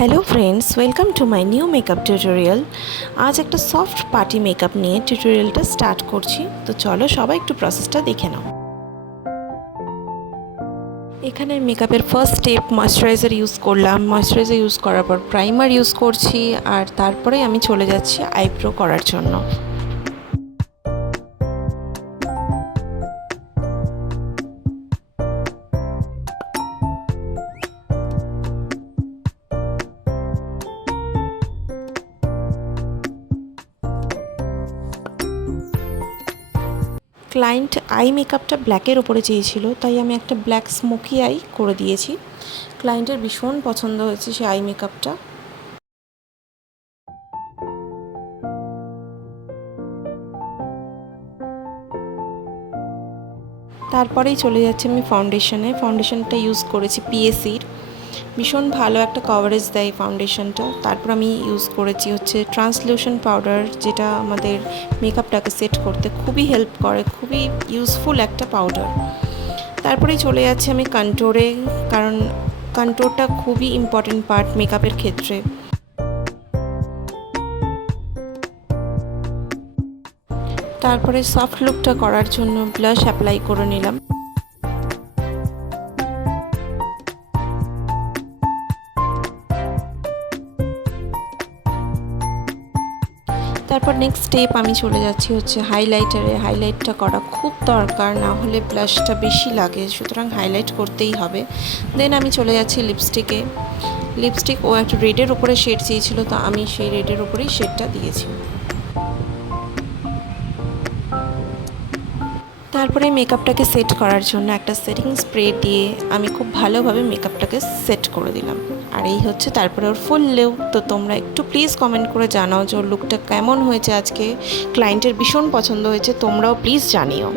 Hello friends, welcome to my new makeup tutorial. আজ একটা soft party makeup নিয়ে টিউটোরিয়ালটা start করছি। তো চলো সবাই একটু প্রসেসটা দেখে নাও। এখানে মেকআপের ফার্স্ট স্টেপ ময়শ্চারাইজার ইউজ করলাম। ময়শ্চারাইজার ইউজ করার পর প্রাইমার ইউজ করছি, আর তারপরে আমি চলে যাচ্ছি আইব্রো করার জন্য। ক্লায়েন্ট আই মেকআপটা ব্ল্যাকের ওপরে চেয়েছিল, তাই আমি একটা ব্ল্যাক স্মোকি আই করে দিয়েছি। ক্লায়েন্টের ভীষণ পছন্দ হয়েছে সেই আই মেকআপটা। তারপরেই চলে যাচ্ছি আমি ফাউন্ডেশনটা ইউজ করেছি পিএসির। ভীষণ ভালো একটা কভারেজ দেয় ফাউন্ডেশনটা। তারপর আমি ইউজ করেছি হচ্ছে ট্রান্সলিউশন পাউডার, যেটা আমাদের মেকআপটাকে সেট করতে খুবই হেল্প করে, খুবই ইউজফুল একটা পাউডার। তারপরেই চলে যাচ্ছি আমি কন্ট্যুরে, কারণ কন্ট্যুরটা খুবই ইম্পর্টেন্ট পার্ট মেকআপের ক্ষেত্রে। তারপরে সফট লুকটা করার জন্য ব্লাশ অ্যাপ্লাই করে নিলাম। তারপর নেক্সট স্টেপ আমি চলে যাচ্ছি হচ্ছে হাইলাইটারে। হাইলাইটটা করা খুব দরকার, না হলে ব্লাশটা বেশি লাগে, সুতরাং হাইলাইট করতেই হবে। দেন আমি চলে যাচ্ছি লিপস্টিক ও একটা রেডের উপরে শেড চেয়েছিল, তো আমি সেই রেডের উপরেই শেডটা দিয়েছি। তারপরে মেকআপটাকে সেট করার জন্য একটা সেটিং স্প্রে দিয়ে আমি খুব ভালোভাবে মেকআপটাকে সেট করে দিলাম। আর এই হচ্ছে তারপরে ওর ফুল লুক। তো তোমরা একটু প্লিজ কমেন্ট করে জানাও যে ওর লুকটা কেমন হয়েছে আজকে। ক্লায়েন্টের ভীষণ পছন্দ হয়েছে, তোমরাও প্লিজ জানিও।